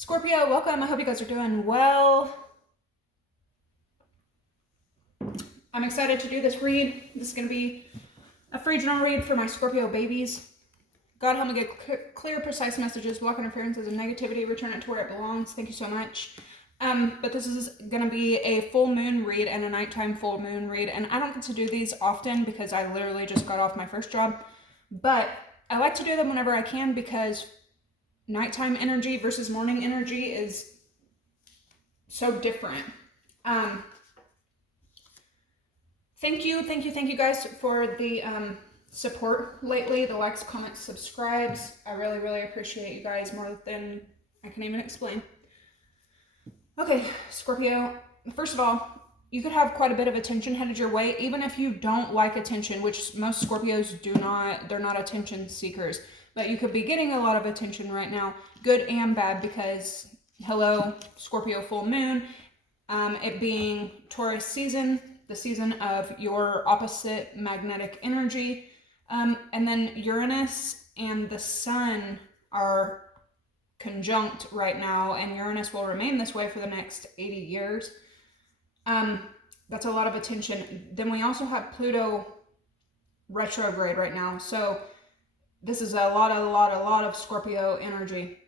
Scorpio, welcome. I hope you guys are doing well. I'm excited to do this read. This is going to be a free general read for my Scorpio babies. God, help me get clear, precise messages, block interferences and negativity, return it to where it belongs. Thank you so much. But this is going to be a full moon read and a nighttime full moon read. And I don't get to do these often because I literally just got off my first job. But I like to do them whenever I can because nighttime energy versus morning energy is so different. Thank you guys for the support lately, the likes, comments, subscribes. I really appreciate you guys more than I can even explain. Okay, Scorpio, first of all, you could have quite a bit of attention headed your way, even if you don't like attention, which most Scorpios do not. They're not attention seekers, but you could be getting a lot of attention right now, good and bad, because hello, Scorpio full moon, it being Taurus season, the season of your opposite magnetic energy, and then Uranus and the Sun are conjunct right now, and Uranus will remain this way for the next 80 years. That's a lot of attention. Then we also have Pluto retrograde right now, so this is a lot of Scorpio energy.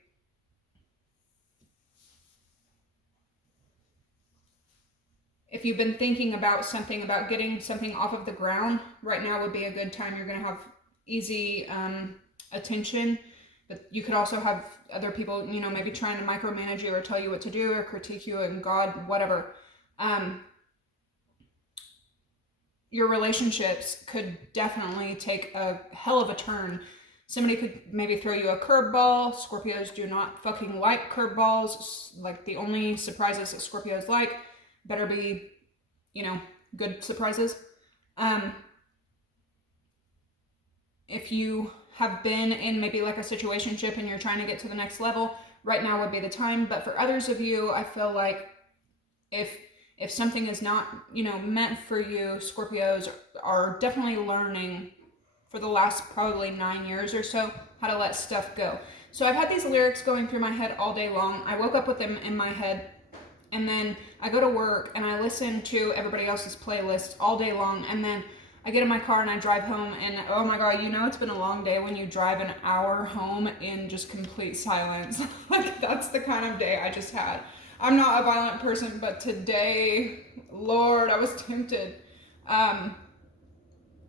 If you've been thinking about something, about getting something off of the ground, right now would be a good time. You're going to have easy attention, but you could also have other people, maybe trying to micromanage you or tell you what to do or critique you and God, whatever. Your relationships could definitely take a hell of a turn. Somebody could maybe throw you a curveball. Scorpios do not fucking like curveballs. Like, the only surprises that Scorpios like better be, good surprises. If you have been in maybe like a situationship and you're trying to get to the next level, right now would be the time. But for others of you, I feel like if something is not, meant for you, Scorpios are definitely learning for the last probably 9 years or so how to let stuff go. So I've had these lyrics going through my head all day long. I woke up with them in my head, and then I go to work and I listen to everybody else's playlists all day long, and then I get in my car and I drive home, and oh my God, it's been a long day when you drive an hour home in just complete silence. Like, that's the kind of day I just had. I'm not a violent person, but today, Lord, I was tempted.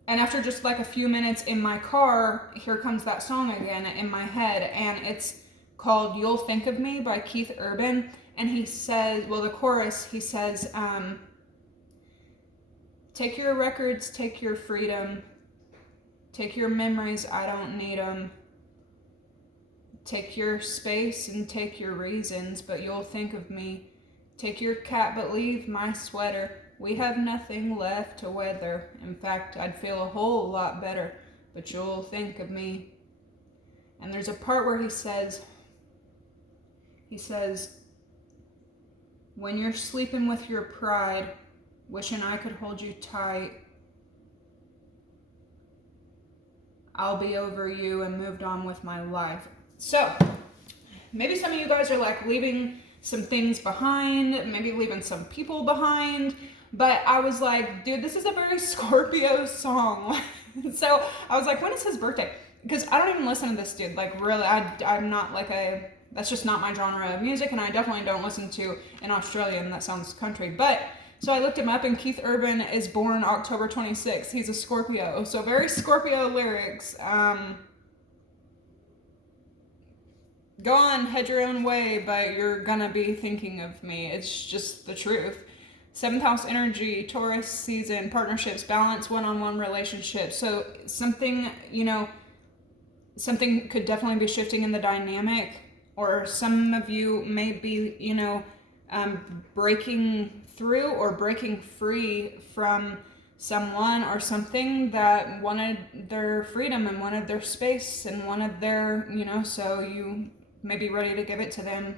And after just like a few minutes in my car, here comes that song again in my head, and it's called You'll Think of Me by Keith Urban. And he says, the chorus, he says, take your records, take your freedom, take your memories, I don't need them. Take your space and take your reasons, but you'll think of me. Take your cap, but leave my sweater. We have nothing left to weather. In fact, I'd feel a whole lot better, but you'll think of me. And there's a part where he says, when you're sleeping with your pride, wishing I could hold you tight, I'll be over you and moved on with my life. So, maybe some of you guys are like leaving some things behind, maybe leaving some people behind, but I was like, dude, this is a very Scorpio song. So I was like, when is his birthday? Because I don't even listen to this dude. Like, really, I'm not like that's just not my genre of music, and I definitely don't listen to an Australian that sounds country. But so I looked him up, and Keith Urban is born October 26th. He's a Scorpio, so very Scorpio lyrics. Go on, head your own way, but you're gonna be thinking of me. It's just the truth. 7th house energy, Taurus season, partnerships, balance, one-on-one relationships. So something, something could definitely be shifting in the dynamic, or some of you may be, breaking through or breaking free from someone or something that wanted their freedom and wanted their space and wanted their, so you may be ready to give it to them.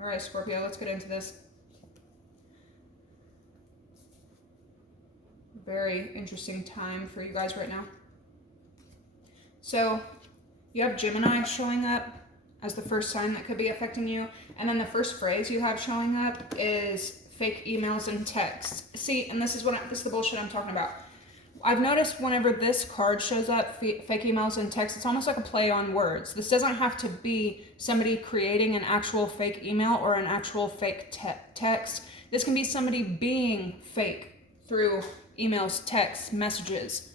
All right, Scorpio, let's get into this. Very interesting time for you guys right now. So You have Gemini showing up as the first sign that could be affecting you. And then the first phrase you have showing up is fake emails and texts. See, and this is the bullshit I'm talking about. I've noticed whenever this card shows up, fake emails and texts, it's almost like a play on words. This doesn't have to be somebody creating an actual fake email or an actual fake text. This can be somebody being fake through emails, texts, messages,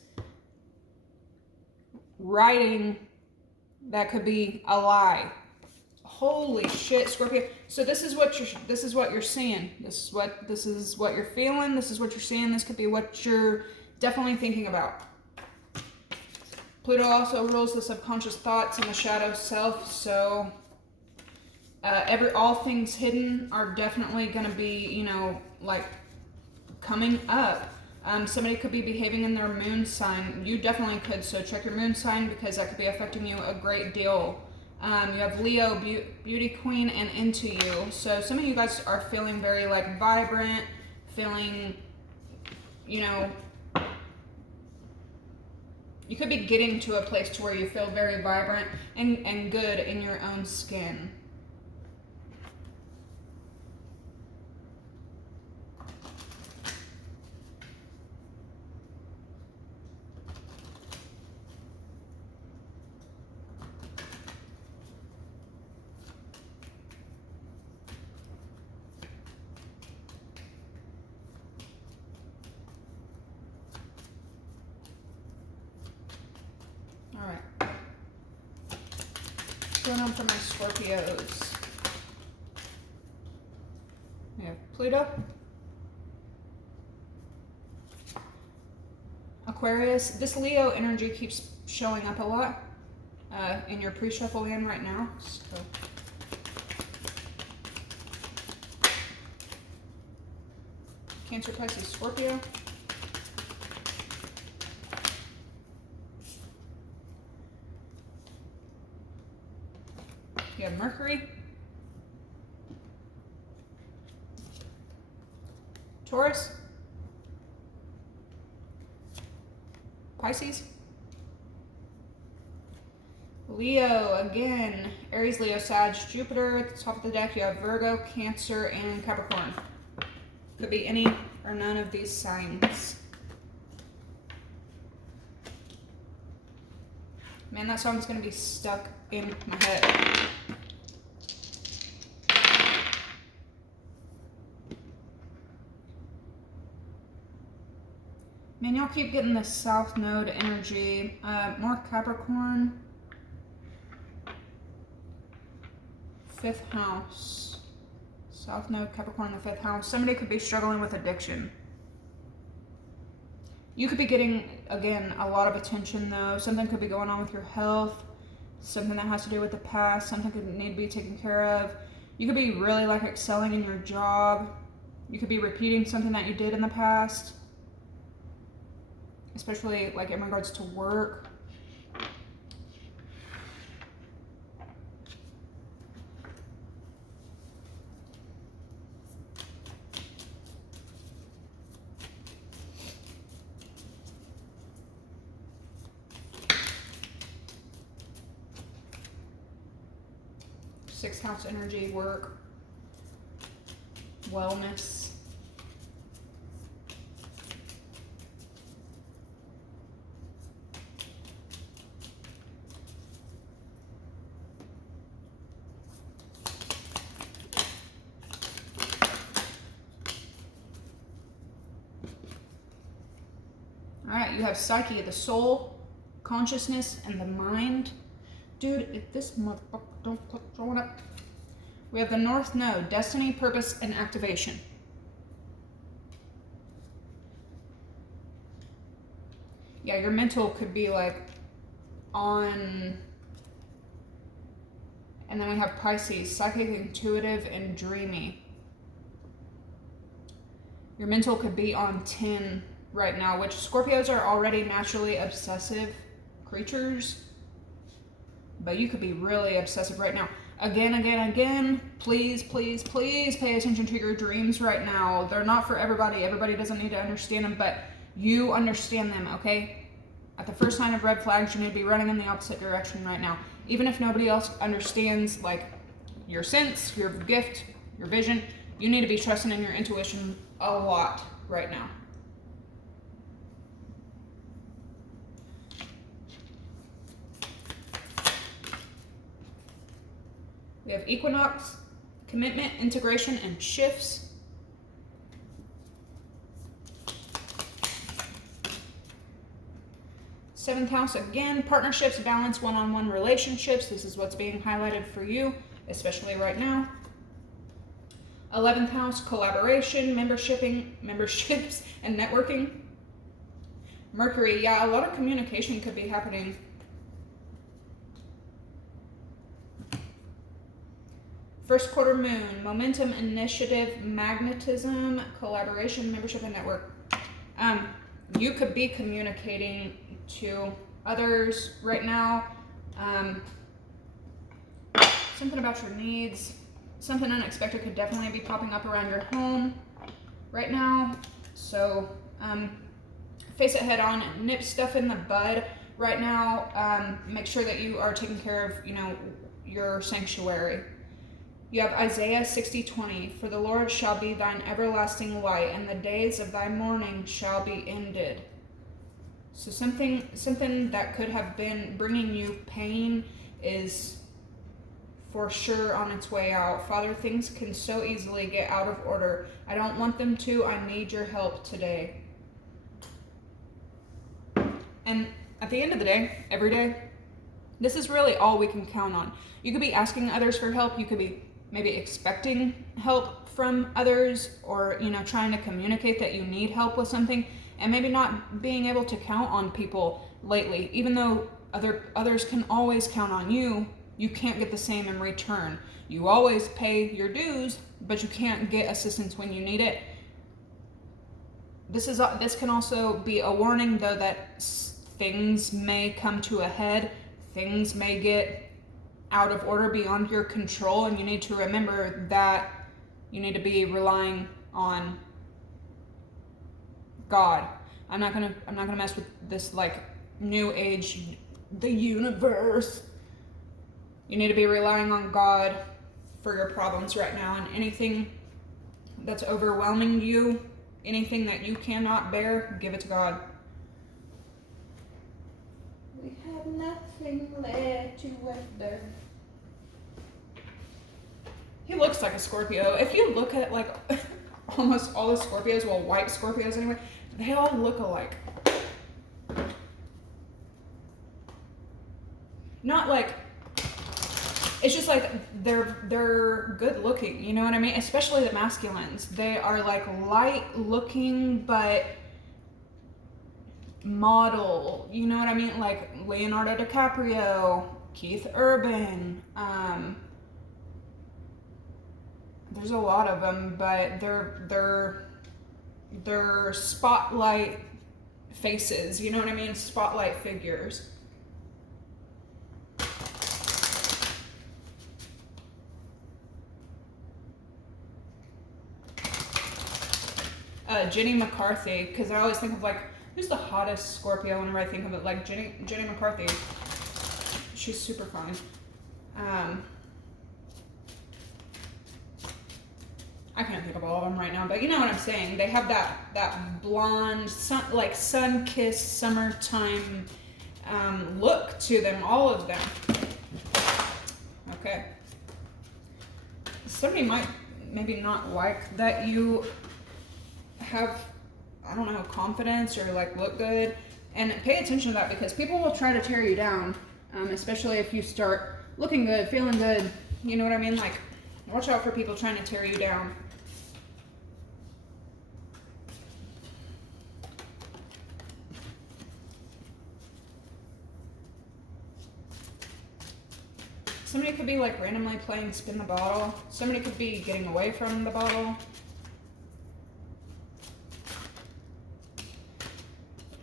writing that could be a lie. Holy shit, Scorpio. So this is what you're seeing. This is what you're feeling. This is what you're seeing. This could be what you're definitely thinking about. Pluto also rules the subconscious thoughts and the shadow self. So all things hidden are definitely going to be, you know, like coming up. Somebody could be behaving in their moon sign. You definitely could. So check your moon sign because that could be affecting you a great deal. You have Leo, Beauty Queen, and Into You. So some of you guys are feeling very like vibrant, feeling, you know, you could be getting to a place to where you feel very vibrant and good in your own skin. All right. What's going on for my Scorpios? We have Pluto, Aquarius. This Leo energy keeps showing up a lot in your pre-shuffle in right now. So. Cancer, Pisces, Scorpio. You have Mercury, Taurus, Pisces, Leo again, Aries, Leo, Sag, Jupiter. At the top of the deck, you have Virgo, Cancer, and Capricorn. Could be any or none of these signs. Man, that song's gonna be stuck in my head. Man, y'all keep getting the South Node energy. More Capricorn. 5th house. South Node, Capricorn, the 5th house. Somebody could be struggling with addiction. You could be getting, again, a lot of attention though. Something could be going on with your health. Something that has to do with the past. Something could need to be taken care of. You could be really like excelling in your job. You could be repeating something that you did in the past. Especially like in regards to work. Sixth house energy, work, wellness. All right, you have psyche, the soul, consciousness, and the mind. Dude, if this motherfucker don't quit throwing up. We have the North Node, destiny, purpose, and activation. Yeah, your mental could be like on, and then we have Pisces, psychic, intuitive, and dreamy. Your mental could be on 10 right now, which Scorpios are already naturally obsessive creatures. But you could be really obsessive right now. Again, please, please, please pay attention to your dreams right now. They're not for everybody. Everybody doesn't need to understand them, but you understand them, okay? At the first sign of red flags, you need to be running in the opposite direction right now. Even if nobody else understands like your sense, your gift, your vision, you need to be trusting in your intuition a lot right now. We have equinox, commitment, integration, and shifts. Seventh house again, partnerships, balance, one-on-one relationships. This is what's being highlighted for you, especially right now. 11th house, collaboration, memberships, and networking. Mercury, yeah, a lot of communication could be happening. First quarter moon, momentum, initiative, magnetism, collaboration, membership, and network. You could be communicating to others right now. Something about your needs. Something unexpected could definitely be popping up around your home right now. So face it head on, nip stuff in the bud right now. Make sure that you are taking care of, your sanctuary. You have Isaiah 60:20. For the Lord shall be thine everlasting light, and the days of thy mourning shall be ended. So something that could have been bringing you pain is for sure on its way out. Father, things can so easily get out of order. I don't want them to. I need your help today. And at the end of the day, every day, this is really all we can count on. You could be asking others for help. You could be maybe expecting help from others, or trying to communicate that you need help with something, and maybe not being able to count on people lately. Even though others can always count on you, you can't get the same in return. You always pay your dues, but you can't get assistance when you need it. This can also be a warning, though, that things may come to a head. Things may get out of order, beyond your control, and you need to remember that you need to be relying on God. I'm not gonna mess with this like new age, the universe. You need to be relying on God for your problems right now, and anything that's overwhelming you, anything that you cannot bear, give it to God. We have nothing left to wonder. He looks like a Scorpio. If you look at like almost all the Scorpios, well, white Scorpios anyway, they all look alike. Not like, it's just like they're good looking, you know what I mean? Especially the masculines. They are like light looking, but model, you know what I mean? Like Leonardo DiCaprio, Keith Urban, there's a lot of them, but they're spotlight faces, you know what I mean? Spotlight figures. Jenny McCarthy, because I always think of like, who's the hottest Scorpio whenever I think of it? Like Jenny McCarthy. She's super fine. I can't think of all of them right now, but you know what I'm saying. They have that blonde, sun-kissed summertime look to them, all of them. Okay. Somebody might maybe not like that you have, I don't know, confidence or like look good, and pay attention to that, because people will try to tear you down, especially if you start looking good, feeling good, you know what I mean? Like, watch out for people trying to tear you down. Somebody could be like randomly playing spin the bottle. Somebody could be getting away from the bottle.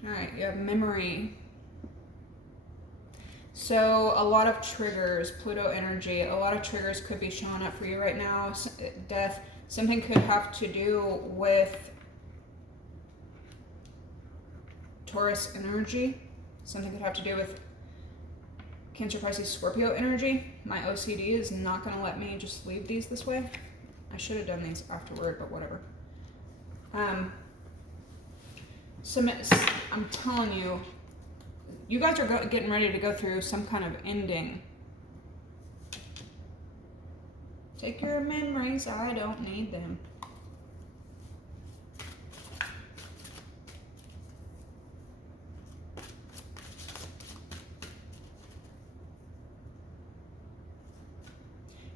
All right, you have memory. So a lot of triggers, Pluto energy, a lot of triggers could be showing up for you right now. Death, something could have to do with Taurus energy. Something could have to do with Cancer, Pisces, Scorpio energy. My OCD is not going to let me just leave these this way. I should have done these afterward, but whatever. I'm telling you, you guys are getting ready to go through some kind of ending. Take your memories, I don't need them.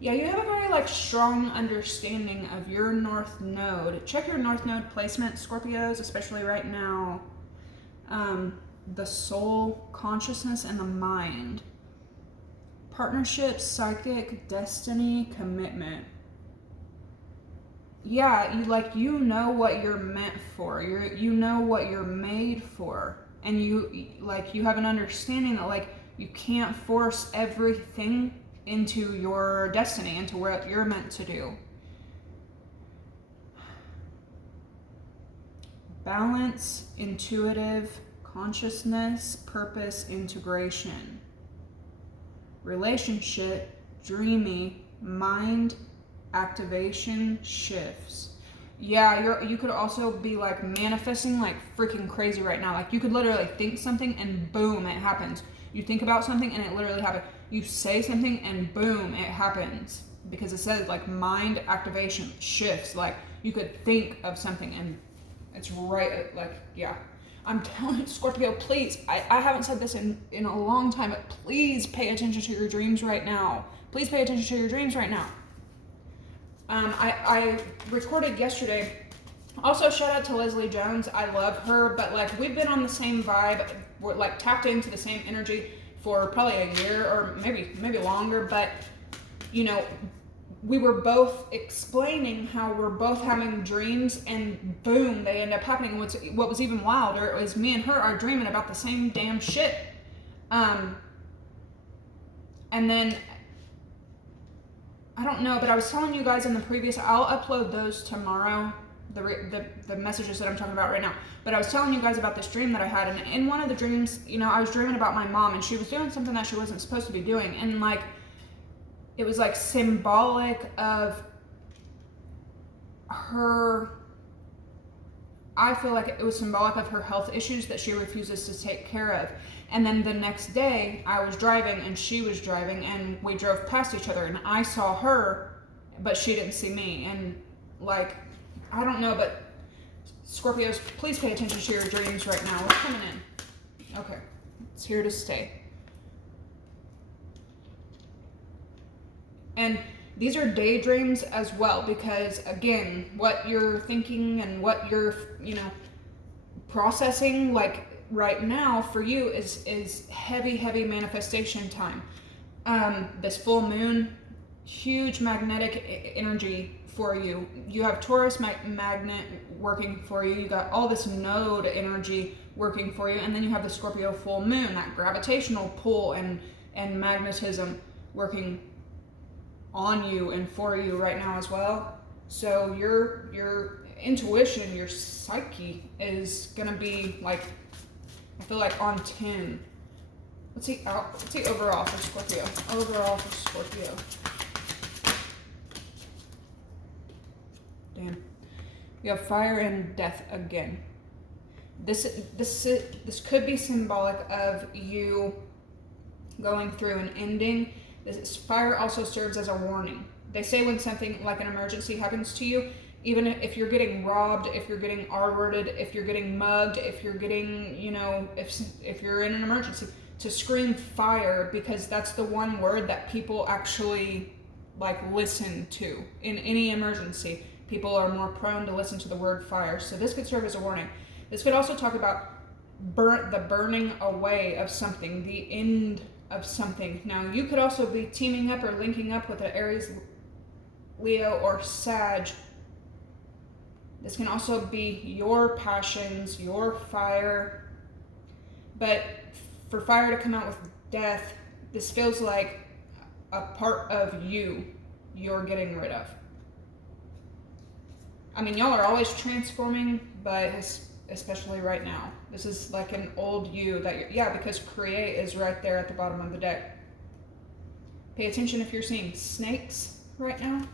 Yeah, you have a very like strong understanding of your North Node. Check your North Node placement, Scorpios, especially right now. The soul, consciousness, and the mind. Partnership, psychic, destiny, commitment. Yeah, you know what you're meant for. You know what you're made for. And you have an understanding that like you can't force everything into your destiny, into what you're meant to do. Balance, intuitive, consciousness, purpose, integration. Relationship, dreamy, mind, activation, shifts. Yeah, you could also be like manifesting like freaking crazy right now. Like you could literally think something and boom, it happens. You think about something and it literally happens. You say something and boom, it happens. Because it says like mind activation shifts. Like you could think of something and it's right, like, yeah. I'm telling you, Scorpio, please, I haven't said this in a long time, but please pay attention to your dreams right now. Please pay attention to your dreams right now. I recorded yesterday. Also, shout out to Leslie Jones. I love her, but like we've been on the same vibe. We're like tapped into the same energy for probably a year or maybe longer. But you know, we were both explaining how we're both having dreams, and boom, they end up happening. What was even wilder is me and her are dreaming about the same damn shit. And then I don't know, but I was telling you guys in the previous, I'll upload those tomorrow, the messages that I'm talking about right now. But I was telling you guys about this dream that I had, and in one of the dreams, you know, I was dreaming about my mom, and she was doing something that she wasn't supposed to be doing, and like, it was like symbolic of her, I feel like it was symbolic of her health issues that she refuses to take care of. And then the next day I was driving and she was driving, and we drove past each other, and I saw her, but she didn't see me. And like, I don't know, but Scorpios, please pay attention to your dreams right now. What's coming in? Okay, it's here to stay. And these are daydreams as well, because again, what you're thinking and what you're, you know, processing like right now for you is heavy manifestation time. This full moon, huge magnetic energy for you. You have Taurus magnet working for you. You got all this node energy working for you, and then you have the Scorpio full moon, that gravitational pull and magnetism working on you and for you right now as well. So your intuition, your psyche is gonna be like, I feel like on 10. Let's see overall for Scorpio. Overall for Scorpio. Damn. You have fire and death again. This could be symbolic of you going through an ending. This fire also serves as a warning. They say when something like an emergency happens to you, even if you're getting robbed, if you're getting R-worded, if you're getting mugged, if you're getting, you know, if you're in an emergency, to scream fire, because that's the one word that people actually like listen to. In any emergency, people are more prone to listen to the word fire. So this could serve as a warning. This could also talk about the burning away of something, the end of something. Now, you could also be teaming up or linking up with an Aries, Leo, or Sag. This can also be your passions, your fire. But for fire to come out with death, this feels like a part of you're getting rid of. I mean, y'all are always transforming, but especially right now. This is like an old you that, yeah, because create is right there at the bottom of the deck. Pay attention if you're seeing snakes right now.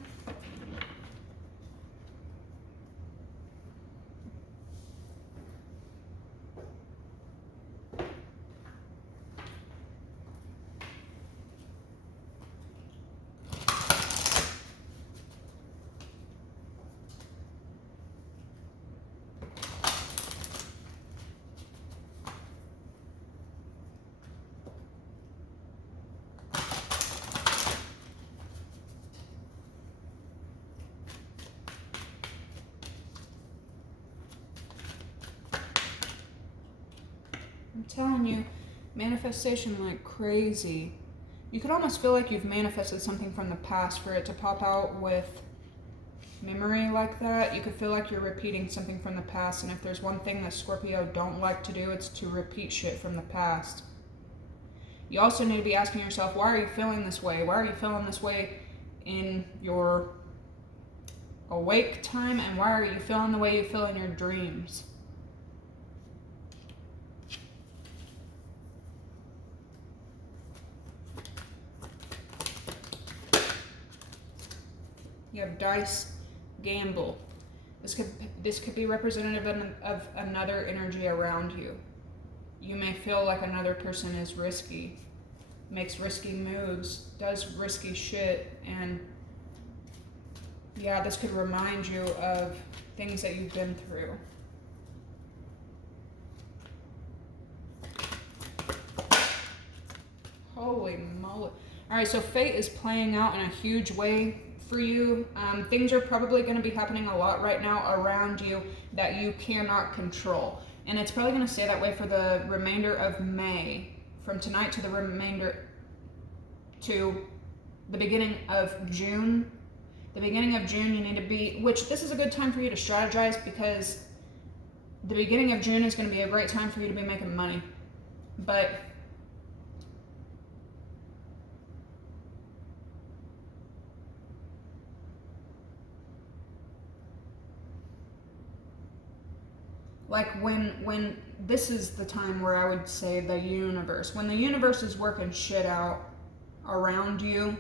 I'm telling you, manifestation like crazy. You could almost feel like you've manifested something from the past for it to pop out with memory like that. You could feel like you're repeating something from the past, and if there's one thing that Scorpio don't like to do, it's to repeat shit from the past. You also need to be asking yourself, why are you feeling this way? Why are you feeling this way in your awake time, and why are you feeling the way you feel in your dreams? You have dice, gamble. This could be representative of another energy around you. You may feel like another person is risky, makes risky moves, does risky shit, and yeah, this could remind you of things that you've been through. Holy moly. All right, so fate is playing out in a huge way for you. Things are probably going to be happening a lot right now around you that you cannot control. And it's probably going to stay that way for the remainder of May, from tonight to the remainder to the beginning of June. The beginning of June, you need to be, which this is a good time for you to strategize, because the beginning of June is going to be a great time for you to be making money. But like when this is the time where I would say the universe, when the universe is working shit out around you,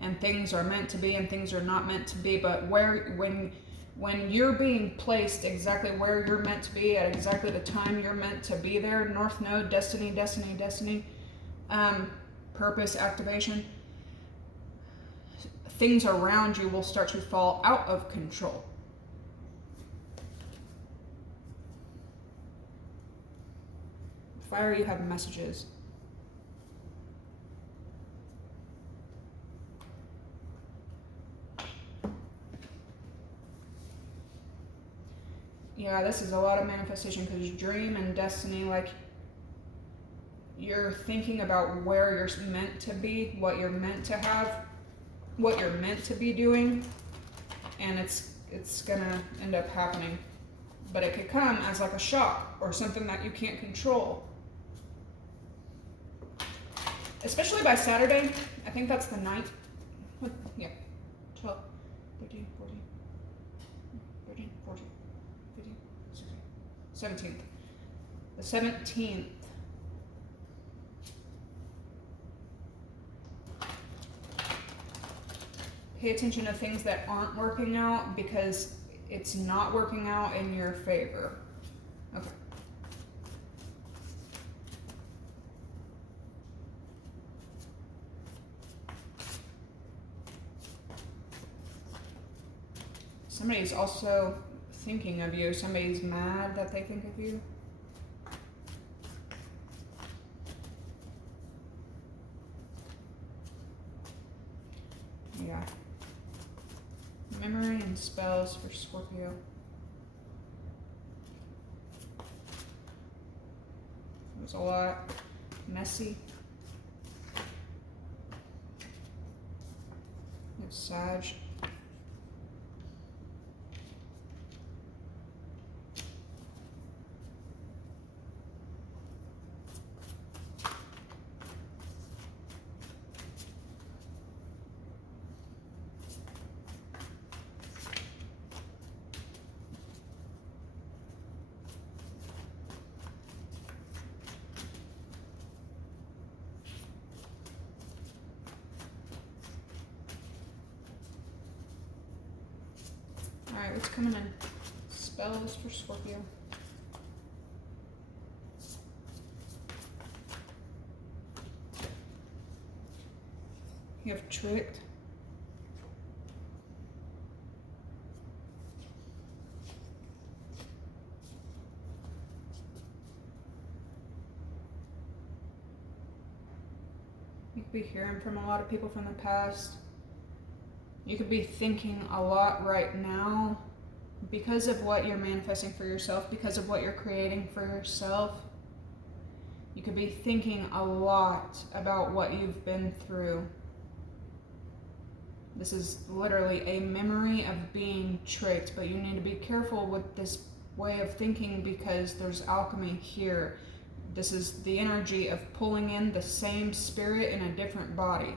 and things are meant to be and things are not meant to be, but when you're being placed exactly where you're meant to be at exactly the time you're meant to be there, North Node, destiny, purpose, activation, things around you will start to fall out of control. Fire, you have messages. Yeah, this is a lot of manifestation, because dream and destiny, like you're thinking about where you're meant to be, what you're meant to have, what you're meant to be doing, and it's gonna end up happening. But it could come as like a shock or something that you can't control. Especially by Saturday, I think that's the 9th. Yeah, 12, 13, 14, 13, 14, 15, 16, 17th. The 17th. Pay attention to things that aren't working out, because it's not working out in your favor. Okay. Somebody's also thinking of you. Somebody's mad that they think of you. Yeah. Memory and spells for Scorpio. It was a lot. Messy. It's Sag. Alright, what's coming in? Spells for Scorpio. You have tricked. You could be hearing from a lot of people from the past. You could be thinking a lot right now because of what you're manifesting for yourself, because of what you're creating for yourself. You could be thinking a lot about what you've been through. This is literally a memory of being tricked, but you need to be careful with this way of thinking because there's alchemy here. This is the energy of pulling in the same spirit in a different body.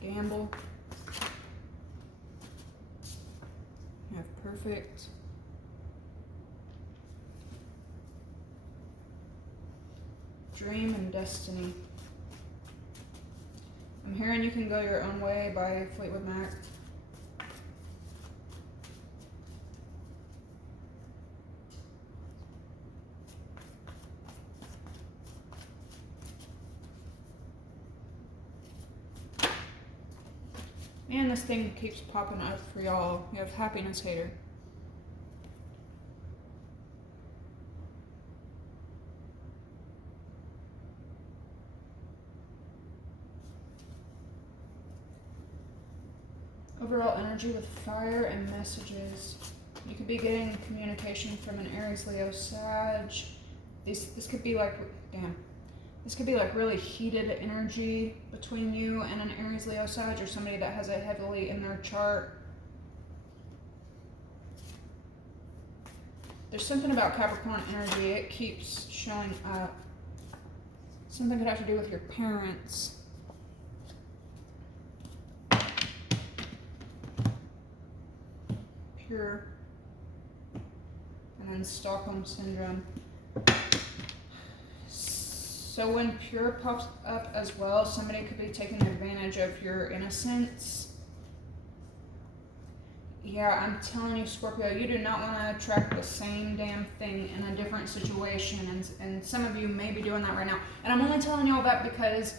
Gamble. You have perfect. Dream and destiny. I'm hearing You Can Go Your Own Way by Fleetwood Mac. Man, this thing keeps popping up for y'all. You have Happiness Hater. Overall energy with fire and messages. You could be getting communication from an Aries, Leo, Sag. This could be like, damn. This could be like really heated energy between you and an Aries, Leo, Sag, or somebody that has it heavily in their chart. There's something about Capricorn energy. It keeps showing up. Something could have to do with your parents. Pure. And then Stockholm Syndrome. So when Pure pops up as well, somebody could be taking advantage of your innocence. Yeah, I'm telling you, Scorpio, you do not want to attract the same damn thing in a different situation. And some of you may be doing that right now. And I'm only telling you all that because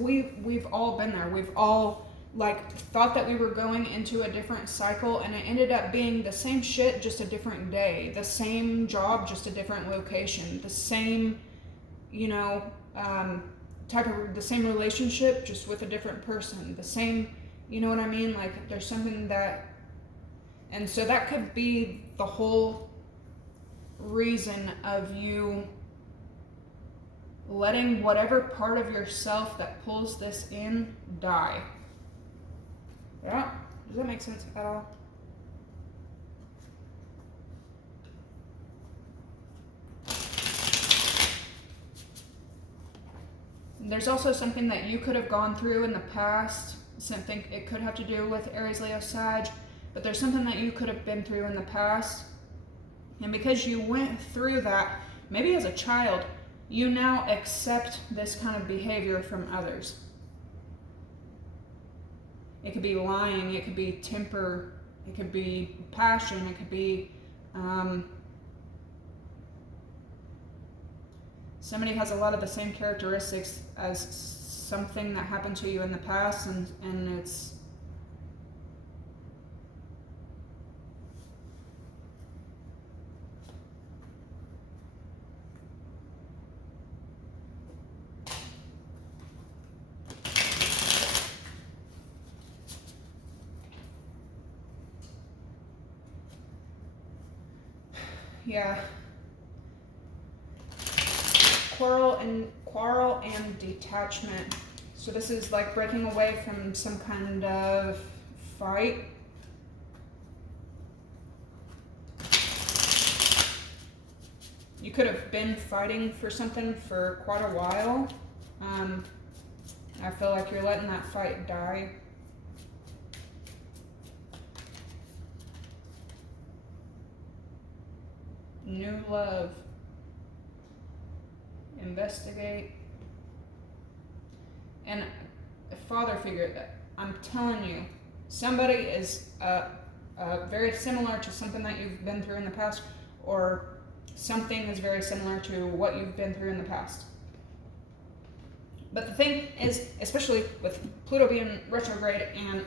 we've all been there. We've all like thought that we were going into a different cycle, and it ended up being the same shit, just a different day, the same job, just a different location, the same, you know, the same relationship, just with a different person, the same, you know what I mean? Like there's something that, and so that could be the whole reason of you letting whatever part of yourself that pulls this in die. Yeah, does that make sense at all? There's also something that you could have gone through in the past. Something, it could have to do with Aries, Leo, Sag, but there's something that you could have been through in the past. And because you went through that, maybe as a child, you now accept this kind of behavior from others. It could be lying, it could be temper, it could be passion, it could be somebody has a lot of the same characteristics as something that happened to you in the past, and it's yeah. Quarrel and detachment. So this is like breaking away from some kind of fight. You could have been fighting for something for quite a while. I feel like you're letting that fight die. New love. Investigate. And a father figure, I'm telling you, somebody is very similar to something that you've been through in the past, or something is very similar to what you've been through in the past. But the thing is, especially with Pluto being retrograde and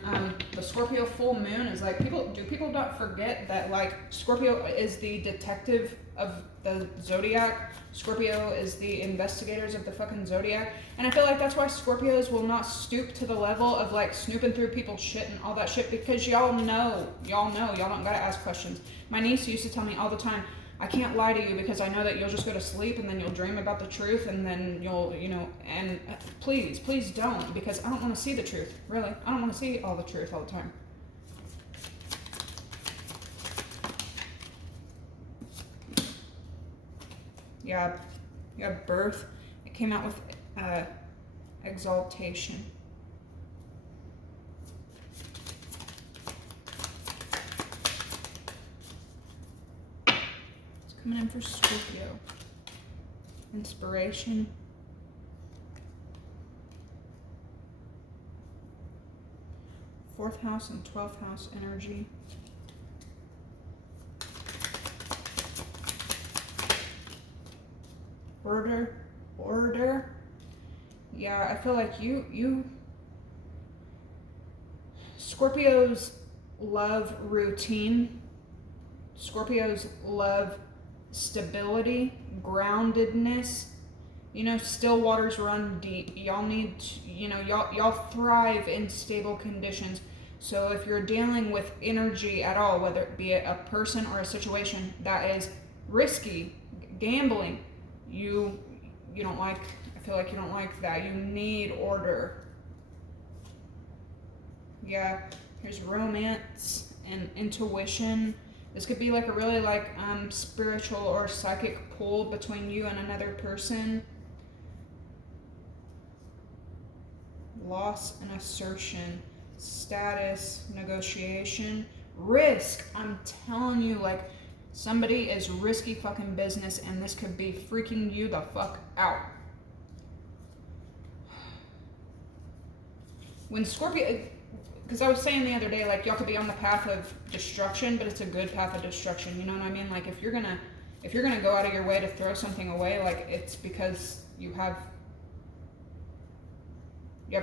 the Scorpio full moon, is like, people not forget that, like, Scorpio is the detective of the zodiac. Scorpio is the investigators of the fucking zodiac. And I feel like that's why Scorpios will not stoop to the level of, like, snooping through people's shit and all that shit, because y'all don't gotta ask questions. My niece used to tell me all the time, I can't lie to you because I know that you'll just go to sleep and then you'll dream about the truth, and then you'll, and please don't, because I don't want to see the truth. Really, I don't want to see all the truth all the time. Yeah, birth. It came out with exaltation. Coming in for Scorpio. Inspiration. Fourth house and 12th house energy. Order. Yeah, I feel like you Scorpios love routine. Scorpios love stability, groundedness. Still waters run deep. Y'all need to, y'all thrive in stable conditions. So if you're dealing with energy at all, whether it be a person or a situation that is risky, gambling, you don't like, I feel like you don't like that. You need order. Yeah, here's romance and intuition. This could be like a really spiritual or psychic pull between you and another person. Loss and assertion, status, negotiation, risk. I'm telling you, like, somebody is risky fucking business, and this could be freaking you the fuck out. When Scorpio, because I was saying the other day, like, y'all could be on the path of destruction, but it's a good path of destruction. You know what I mean? Like, if you're gonna go out of your way to throw something away, like, it's because you have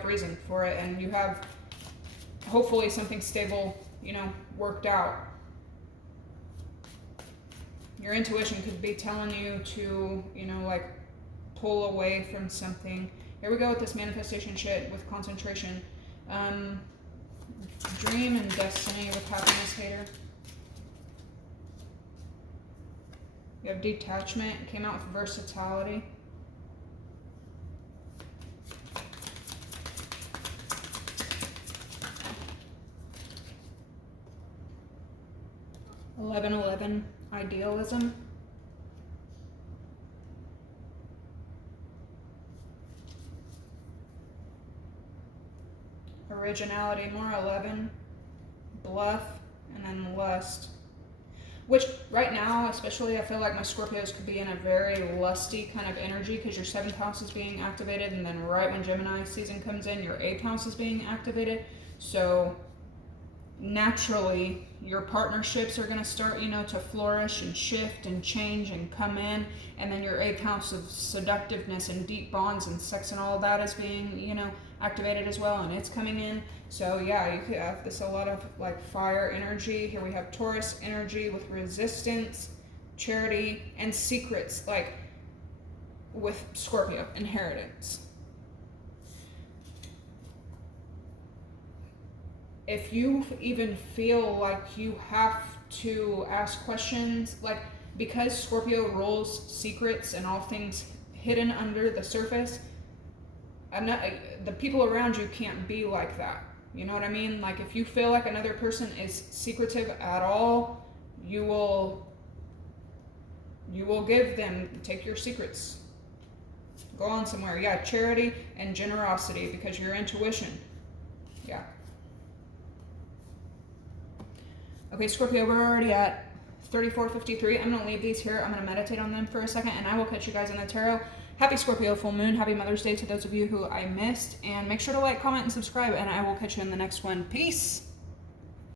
reason for it, and you have hopefully something stable, worked out. Your intuition could be telling you to, pull away from something. Here we go with this manifestation shit with concentration. Dream and destiny with happiness hater. You have detachment. It came out with versatility. (1111) idealism. Originality, more 11, bluff, and then lust. Which right now, especially, I feel like my Scorpios could be in a very lusty kind of energy, because your 7th house is being activated, and then right when Gemini season comes in, your 8th house is being activated. So naturally, your partnerships are going to start, to flourish and shift and change and come in. And then your 8th house of seductiveness and deep bonds and sex and all of that is being, activated as well, and it's coming in. So yeah, you could have this a lot of like fire energy. Here we have Taurus energy with resistance, charity, and secrets, like with Scorpio, inheritance. If you even feel like you have to ask questions, like, because Scorpio rules secrets and all things hidden under the surface, the people around you can't be like that. You know what I mean? Like, if you feel like another person is secretive at all, you will take your secrets. Go on somewhere. Yeah, charity and generosity, because your intuition. Yeah. Okay, Scorpio, we're already at 34:53. I'm going to leave these here. I'm going to meditate on them for a second, and I will catch you guys in the tarot. Happy Scorpio full moon. Happy Mother's Day to those of you who I missed. And make sure to like, comment, and subscribe. And I will catch you in the next one. Peace.